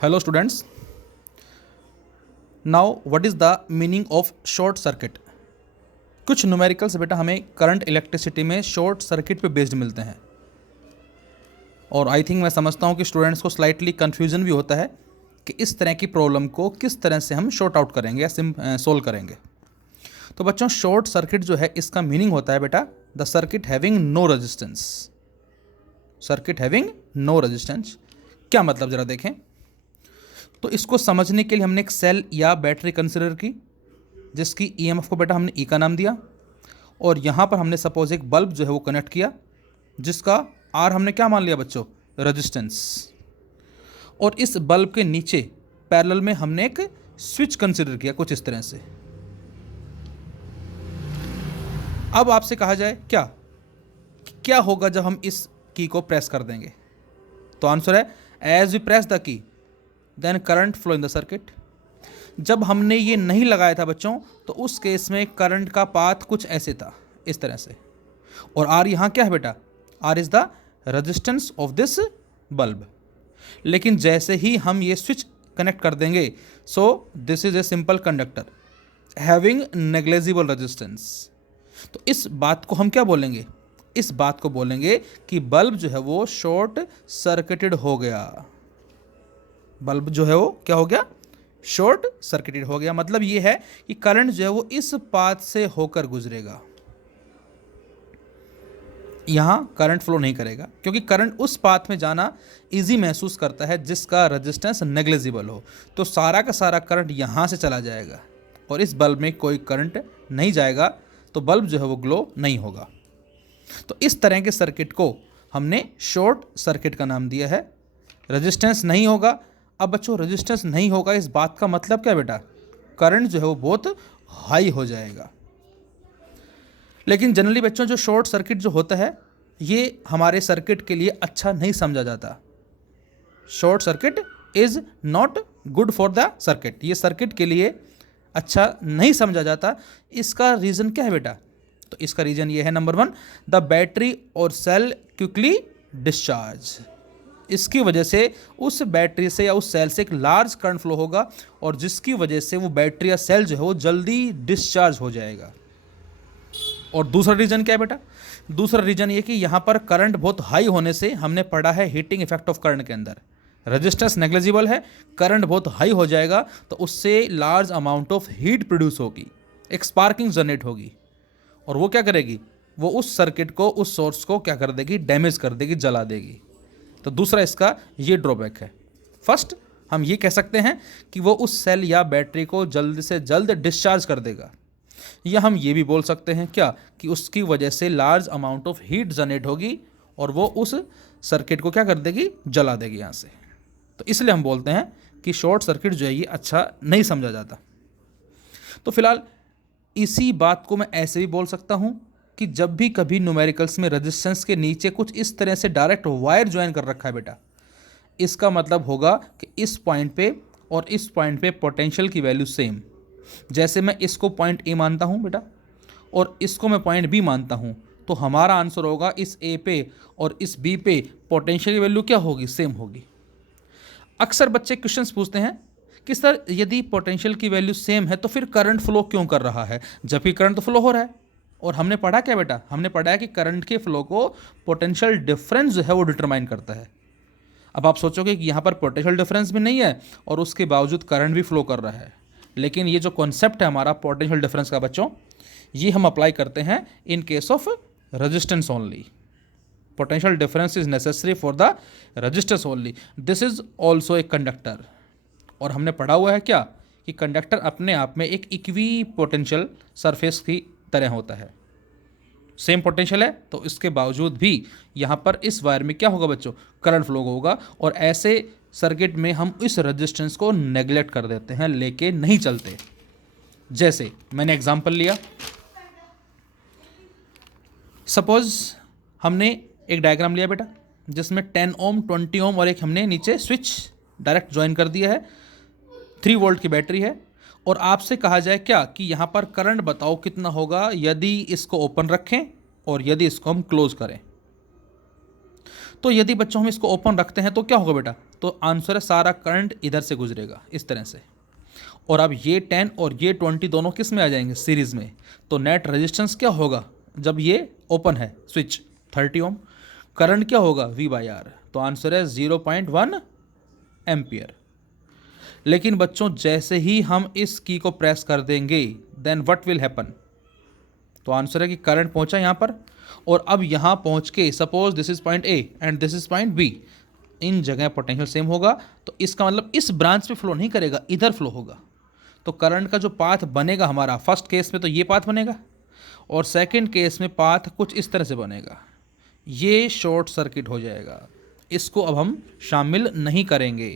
Hello students, now what is the meaning of short circuit. कुछ numericals बेटा हमें current electricity में short circuit पे बेस्ड मिलते हैं और आई थिंक मैं समझता हूँ कि स्टूडेंट्स को स्लाइटली कन्फ्यूजन भी होता है कि इस तरह की प्रॉब्लम को किस तरह से हम शॉर्ट आउट करेंगे या सोल्व करेंगे। तो बच्चों, शॉर्ट सर्किट जो है इसका मीनिंग होता है बेटा the circuit having no resistance. Circuit having no resistance क्या मतलब ज़रा देखें। तो इसको समझने के लिए हमने एक सेल या बैटरी कंसिडर की जिसकी ईएमएफ को बेटा हमने ई का नाम दिया और यहाँ पर हमने सपोज एक बल्ब जो है वो कनेक्ट किया जिसका आर हमने क्या मान लिया बच्चों, रेजिस्टेंस। और इस बल्ब के नीचे पैरेलल में हमने एक स्विच कंसिडर किया कुछ इस तरह से। अब आपसे कहा जाए क्या होगा जब हम इस की को प्रेस कर देंगे, तो आंसर है as we press the key then current flow in the circuit. जब हमने ये नहीं लगाया था बच्चों तो उस केस में करंट का पाथ कुछ ऐसे था, इस तरह से। और आर यहाँ क्या है बेटा, R is the resistance of this bulb. लेकिन जैसे ही हम ये स्विच कनेक्ट कर देंगे, so this is a simple conductor having negligible resistance. तो इस बात को हम क्या बोलेंगे, इस बात को बोलेंगे कि बल्ब जो है वो शॉर्ट सर्किटेड हो गया। बल्ब जो है वो क्या हो गया, शॉर्ट सर्किटेड हो गया। मतलब ये है कि करंट जो है वो इस पाथ से होकर गुजरेगा, यहां करंट फ्लो नहीं करेगा क्योंकि करंट उस पाथ में जाना इजी महसूस करता है जिसका रेजिस्टेंस नेग्लेजिबल हो। तो सारा का सारा करंट यहां से चला जाएगा और इस बल्ब में कोई करंट नहीं जाएगा, तो बल्ब जो है वो ग्लो नहीं होगा। तो इस तरह के सर्किट को हमने शॉर्ट सर्किट का नाम दिया है। रेजिस्टेंस नहीं होगा। अब बच्चों, रेजिस्टेंस नहीं होगा इस बात का मतलब क्या बेटा, करंट जो है वो बहुत हाई हो जाएगा। लेकिन जनरली बच्चों जो शॉर्ट सर्किट जो होता है ये हमारे सर्किट के लिए अच्छा नहीं समझा जाता। Short circuit is not good for the circuit, ये सर्किट के लिए अच्छा नहीं समझा जाता। इसका रीज़न क्या है बेटा, तो इसका रीज़न ये है, नंबर 1, द बैटरी और सेल क्विकली डिस्चार्ज। इसकी वजह से उस बैटरी से या उस सेल से एक लार्ज करंट फ्लो होगा और जिसकी वजह से वो बैटरी या सेल जो है वो जल्दी डिस्चार्ज हो जाएगा। और दूसरा रीज़न क्या है बेटा, दूसरा रीज़न ये कि यहाँ पर करंट बहुत हाई होने से हमने पढ़ा है हीटिंग इफेक्ट ऑफ करंट के अंदर, रेजिस्टेंस नेग्लिजिबल है, करंट बहुत हाई हो जाएगा तो उससे large amount of heat produce होगी, एक स्पार्किंग जनरेट होगी और वो क्या करेगी, वो उस सर्किट को, उस सोर्स को क्या कर देगी, डैमेज कर देगी, जला देगी। तो दूसरा इसका ये ड्रॉबैक है। फर्स्ट, हम ये कह सकते हैं कि वो उस सेल या बैटरी को जल्द से जल्द डिस्चार्ज कर देगा, या हम ये भी बोल सकते हैं क्या कि उसकी वजह से large amount of heat generate होगी और वो उस सर्किट को क्या कर देगी, जला देगी यहाँ से। तो इसलिए हम बोलते हैं कि शॉर्ट सर्किट जो है ये अच्छा नहीं समझा जाता। तो फिलहाल इसी बात को मैं ऐसे भी बोल सकता हूँ कि जब भी कभी न्यूमेरिकल्स में रेजिस्टेंस के नीचे कुछ इस तरह से डायरेक्ट वायर ज्वाइन कर रखा है बेटा, इसका मतलब होगा कि इस पॉइंट पे और इस पॉइंट पे पोटेंशियल की वैल्यू सेम। जैसे मैं इसको पॉइंट ए मानता हूँ बेटा और इसको मैं पॉइंट बी मानता हूँ, तो हमारा आंसर होगा इस ए पे और इस बी पे पोटेंशियल की वैल्यू क्या होगी, सेम होगी। अक्सर बच्चे क्वेश्चंस पूछते हैं कि सर यदि पोटेंशियल की वैल्यू सेम है तो फिर करंट फ्लो क्यों कर रहा है, जबकि करंट तो फ्लो हो रहा है। और हमने पढ़ा क्या बेटा, हमने पढ़ा है कि करंट के फ्लो को पोटेंशियल डिफरेंस जो है वो डिटरमाइन करता है। अब आप सोचोगे कि यहाँ पर पोटेंशियल डिफरेंस भी नहीं है और उसके बावजूद करंट भी फ्लो कर रहा है, लेकिन ये जो कॉन्सेप्ट है हमारा पोटेंशियल डिफरेंस का बच्चों, ये हम अप्लाई करते हैं in case of resistance only. Potential difference is necessary for the resistance only, this is also a conductor. और हमने पढ़ा हुआ है क्या कि कंडक्टर अपने आप में एक इक्वी पोटेंशियल सरफेस की तरह होता है, सेम पोटेंशियल है, तो इसके बावजूद भी यहाँ पर इस वायर में क्या होगा बच्चों, करंट फ्लो होगा। और ऐसे सर्किट में हम इस रेजिस्टेंस को नेग्लेक्ट कर देते हैं, लेके नहीं चलते। जैसे मैंने एग्जांपल लिया, सपोज हमने एक डायग्राम लिया बेटा जिसमें 10 ओम 20 ओम और एक हमने नीचे स्विच डायरेक्ट ज्वाइन कर दिया है, 3 वोल्ट की बैटरी है और आपसे कहा जाए क्या कि यहाँ पर करंट बताओ कितना होगा यदि इसको ओपन रखें और यदि इसको हम क्लोज करें। तो यदि बच्चों हम इसको ओपन रखते हैं तो क्या होगा बेटा, तो आंसर है सारा करंट इधर से गुजरेगा इस तरह से, और अब ये 10 और ये 20 दोनों किस में आ जाएंगे, सीरीज में। तो नेट रेजिस्टेंस क्या होगा जब ये ओपन है स्विच, 30 ओम। करंट क्या होगा, V/R। तो आंसर है 0.1 एम्पियर। लेकिन बच्चों जैसे ही हम इस की को प्रेस कर देंगे देन व्हाट विल हैपन, तो आंसर है कि करंट पहुंचा यहाँ पर, और अब यहाँ पहुँच के suppose this is point A and this is point B, इन जगह पोटेंशियल सेम होगा, तो इसका मतलब इस ब्रांच पे फ्लो नहीं करेगा, इधर फ्लो होगा। तो करंट का जो पाथ बनेगा हमारा, फर्स्ट केस में तो ये पाथ बनेगा, और सेकंड केस में पाथ कुछ इस तरह से बनेगा, ये शॉर्ट सर्किट हो जाएगा, इसको अब हम शामिल नहीं करेंगे।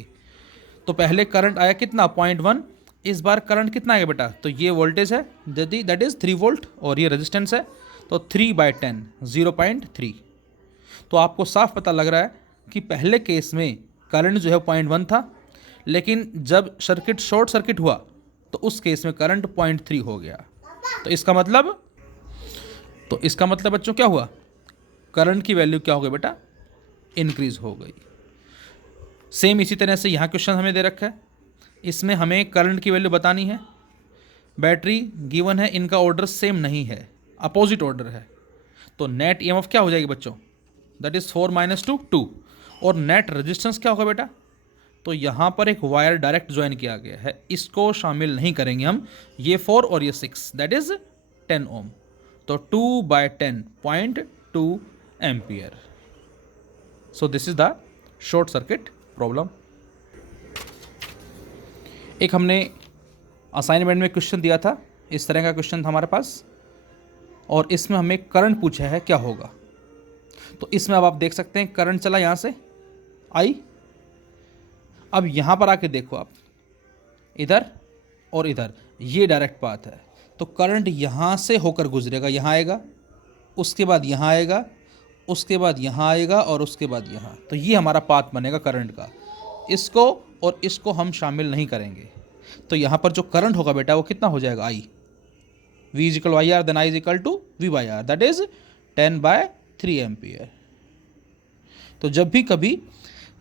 तो पहले करंट आया कितना 0.1, इस बार करंट कितना आएगा बेटा, तो ये वोल्टेज है यदि दैट इज़ 3 वोल्ट, और ये रेजिस्टेंस है तो 3/10 0.3। तो आपको साफ पता लग रहा है कि पहले केस में करंट जो है 0.1 था, लेकिन जब सर्किट शॉर्ट सर्किट हुआ तो उस केस में करंट 0.3 हो गया। तो इसका मतलब बच्चों क्या हुआ, करंट की वैल्यू क्या हो गई बेटा, इंक्रीज हो गई। सेम इसी तरह से यहाँ क्वेश्चन हमें दे रखा है, इसमें हमें करंट की वैल्यू बतानी है, बैटरी गिवन है, इनका ऑर्डर सेम नहीं है, अपोजिट ऑर्डर है। तो नेट ईएमएफ क्या हो जाएगी बच्चों, दैट इज 4 - 2 2, और नेट रेजिस्टेंस क्या होगा बेटा, तो यहाँ पर एक वायर डायरेक्ट ज्वाइन किया गया है, इसको शामिल नहीं करेंगे हम, ये 4 और ये 6 दैट इज 10 ओम। तो 2/10 0.2 ampere. So this is the short circuit problem. एक हमने असाइनमेंट में क्वेश्चन दिया था, इस तरह का क्वेश्चन था हमारे पास, और इसमें हमें करंट पूछा है क्या होगा। तो इसमें अब आप देख सकते हैं करंट चला यहाँ से आई, अब यहाँ पर आके देखो आप, इधर और इधर ये डायरेक्ट पाथ है, तो करंट यहाँ से होकर गुजरेगा, यहाँ आएगा, उसके बाद यहाँ आएगा, उसके बाद यहाँ आएगा, और उसके बाद यहाँ। तो ये हमारा पाथ बनेगा करंट का, इसको और इसको हम शामिल नहीं करेंगे। तो यहाँ पर जो करंट होगा बेटा वो कितना हो जाएगा, I, V = IR then I = V/R, that is 10/3 ampere. तो जब भी कभी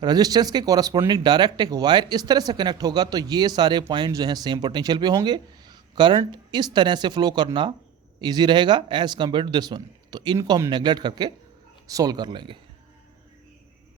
रेजिस्टेंस के कॉरस्पॉन्डिंग डायरेक्ट एक वायर इस तरह से कनेक्ट होगा तो ये सारे पॉइंट जो हैं सेम पोटेंशियल पे होंगे, करंट इस तरह से फ्लो करना इजी रहेगा as compare to this one. तो इनको हम नेगलेक्ट करके सॉल्व कर लेंगे।